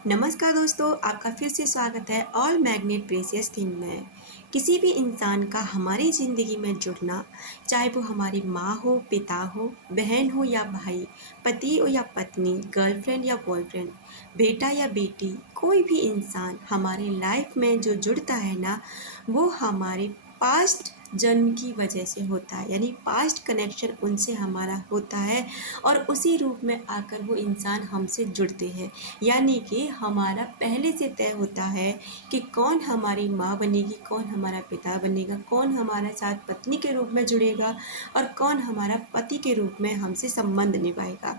नमस्कार दोस्तों, आपका फिर से स्वागत है ऑल मैग्नेट प्रेशियस थिंग में। किसी भी इंसान का हमारी ज़िंदगी में जुड़ना, चाहे वो हमारी माँ हो, पिता हो, बहन हो या भाई, पति हो या पत्नी, गर्लफ्रेंड या बॉयफ्रेंड, बेटा या बेटी, कोई भी इंसान हमारे लाइफ में जो जुड़ता है ना, वो हमारे पास्ट जन्म की वजह से होता है। यानी पास्ट कनेक्शन उनसे हमारा होता है और उसी रूप में आकर वो इंसान हमसे जुड़ते हैं। यानी कि हमारा पहले से तय होता है कि कौन हमारी माँ बनेगी, कौन हमारा पिता बनेगा, कौन हमारे साथ पत्नी के रूप में जुड़ेगा और कौन हमारा पति के रूप में हमसे संबंध निभाएगा।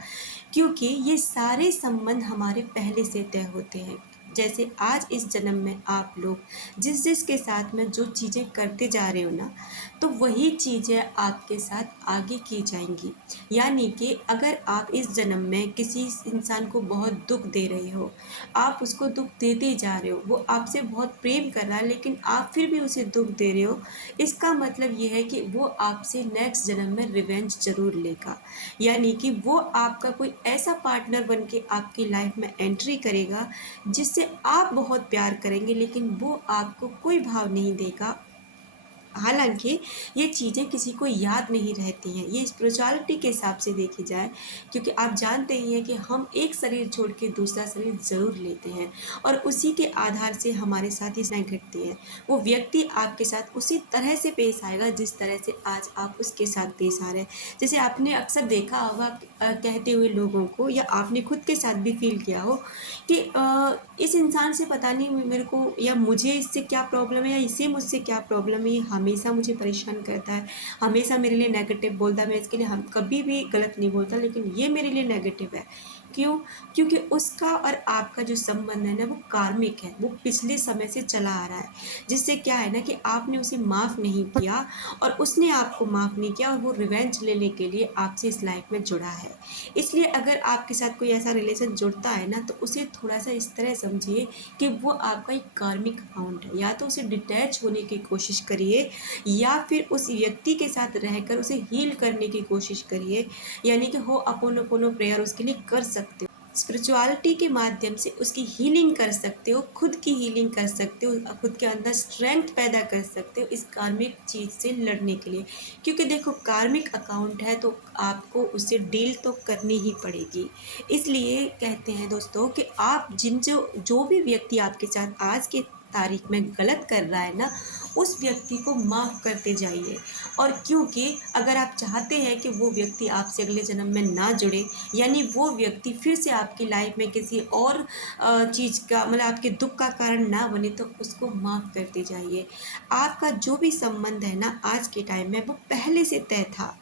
क्योंकि ये सारे संबंध हमारे पहले से तय होते हैं। जैसे आज इस जन्म में आप लोग जिस जिस के साथ में जो चीज़ें करते जा रहे हो ना, तो वही चीज़ें आपके साथ आगे की जाएंगी। यानी कि अगर आप इस जन्म में किसी इंसान को बहुत दुख दे रहे हो, आप उसको दुख देते जा रहे हो, वो आपसे बहुत प्रेम कर रहा है लेकिन आप फिर भी उसे दुख दे रहे हो, इसका मतलब ये है कि वो आपसे नेक्स्ट जन्म में रिवेंज ज़रूर लेगा। यानी कि वो आपका कोई ऐसा पार्टनर बन के आपकी लाइफ में एंट्री करेगा जिससे आप बहुत प्यार करेंगे, लेकिन वो आपको कोई भाव नहीं देगा। हालांकि ये चीज़ें किसी को याद नहीं रहती हैं, ये स्पिरिचुअलिटी के हिसाब से देखी जाए, क्योंकि आप जानते ही हैं कि हम एक शरीर छोड़ के दूसरा शरीर ज़रूर लेते हैं और उसी के आधार से हमारे साथ ही घटनाएं घटती हैं। वो व्यक्ति आपके साथ उसी तरह से पेश आएगा जिस तरह से आज आप उसके साथ पेश आ रहे हैं। जैसे आपने अक्सर देखा होगा कहते हुए लोगों को, या आपने खुद के साथ भी फील किया हो कि इस इंसान से पता नहीं मेरे को, या मुझे इससे क्या प्रॉब्लम है, या इसे मुझसे क्या प्रॉब्लम है, ये हमेशा मुझे परेशान करता है, हमेशा मेरे लिए नेगेटिव बोलता है। मैं इसके लिए हम कभी भी गलत नहीं बोलता, लेकिन ये मेरे लिए नेगेटिव है। क्यों? क्योंकि उसका और आपका जो संबंध है ना, वो कार्मिक है, वो पिछले समय से चला आ रहा है। जिससे क्या है ना कि आपने उसे माफ़ नहीं किया और उसने आपको माफ़ नहीं किया, और वो रिवेंज लेने के लिए आपसे इस लाइफ में जुड़ा है। इसलिए अगर आपके साथ कोई ऐसा रिलेशन जुड़ता है ना, तो उसे थोड़ा सा इस तरह समझिए कि वो आपका एक कार्मिक अकाउंट है। या तो उसे डिटैच होने की कोशिश करिए, या फिर उस व्यक्ति के साथ रहकर उसे हील करने की कोशिश करिए। यानी कि हो अपोनो अपोनो प्रेयर उसके लिए कर सकते हो, स्पिरिचुअलिटी के माध्यम से उसकी हीलिंग कर सकते हो, खुद की हीलिंग कर सकते हो, खुद के अंदर स्ट्रेंथ पैदा कर सकते हो इस कार्मिक चीज़ से लड़ने के लिए। क्योंकि देखो, कार्मिक अकाउंट है तो आपको उससे डील तो करनी ही पड़ेगी। इसलिए कहते हैं दोस्तों कि आप जो भी व्यक्ति आपके साथ आज के तारीख में गलत कर रहा है ना, उस व्यक्ति को माफ़ करते जाइए। और क्योंकि अगर आप चाहते हैं कि वो व्यक्ति आपसे अगले जन्म में ना जुड़े, यानी वो व्यक्ति फिर से आपकी लाइफ में किसी और चीज़ का, मतलब आपके दुख का कारण ना बने, तो उसको माफ़ करते जाइए। आपका जो भी संबंध है ना आज के टाइम में, वो पहले से तय था।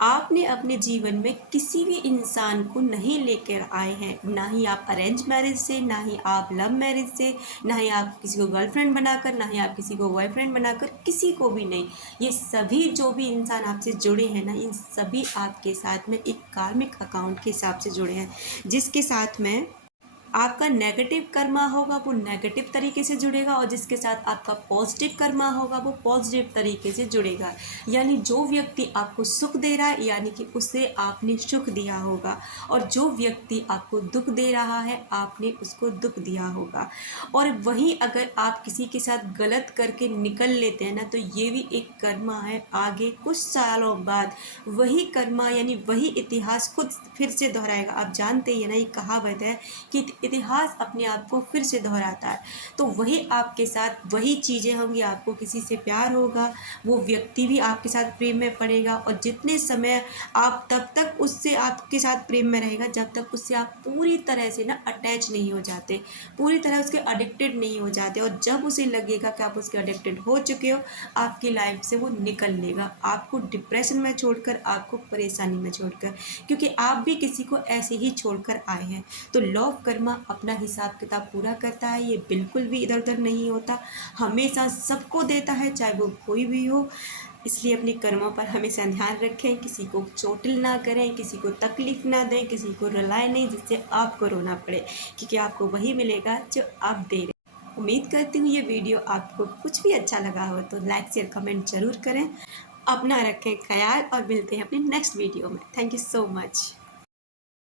आपने अपने जीवन में किसी भी इंसान को नहीं लेकर आए हैं, ना ही आप अरेंज मैरिज से, ना ही आप लव मैरिज से, ना ही आप किसी को गर्लफ्रेंड बनाकर, ना ही आप किसी को बॉयफ्रेंड बनाकर, किसी को भी नहीं। ये सभी जो भी इंसान आपसे जुड़े हैं ना, इन सभी आपके साथ में एक कार्मिक अकाउंट के हिसाब से जुड़े हैं, जिसके साथ में आपका नेगेटिव कर्मा होगा वो नेगेटिव तरीके से जुड़ेगा, और जिसके साथ आपका पॉजिटिव कर्मा होगा वो पॉजिटिव तरीके से जुड़ेगा। यानी जो व्यक्ति आपको सुख दे रहा है, यानी कि उसे आपने सुख दिया होगा, और जो व्यक्ति आपको दुख दे रहा है, आपने उसको दुख दिया होगा। और वहीं अगर आप किसी के साथ गलत करके निकल लेते हैं ना, तो ये भी एक कर्मा है। आगे कुछ सालों बाद वही कर्मा, यानी वही इतिहास खुद फिर से दोहराएगा। आप जानते ही है ना, ये कहावत है कि इतिहास अपने आप को फिर से दोहराता है। तो वही आपके साथ वही चीज़ें होंगी, आपको किसी से प्यार होगा, वो व्यक्ति भी आपके साथ प्रेम में पड़ेगा, और जितने समय आप तब तक उससे आपके साथ प्रेम में रहेगा जब तक उससे आप पूरी तरह से ना अटैच नहीं हो जाते, पूरी तरह उसके अडिक्टेड नहीं हो जाते। और जब उसे लगेगा कि आप उसके अडिक्टेड हो चुके हो, आपकी लाइफ से वो निकल लेगा, आपको डिप्रेशन में छोड़कर, आपको परेशानी में छोड़कर, क्योंकि आप भी किसी को ऐसे ही छोड़कर आए हैं। तो लॉ ऑफ कर्मा अपना हिसाब किताब पूरा करता है, ये बिल्कुल भी इधर उधर नहीं होता, हमेशा सबको देता है, चाहे वो कोई भी हो। इसलिए अपने कर्मों पर हमेशा ध्यान रखें, किसी को चोटिल ना करें, किसी को तकलीफ़ ना दें, किसी को रुलाएं नहीं जिससे आपको रोना पड़े, क्योंकि आपको वही मिलेगा जो आप दे रहे हैं। उम्मीद करती हूँ ये वीडियो आपको कुछ भी अच्छा लगा हो तो लाइक शेयर कमेंट जरूर करें। अपना रखें ख्याल, और मिलते हैं अपने नेक्स्ट वीडियो में। Thank you so much.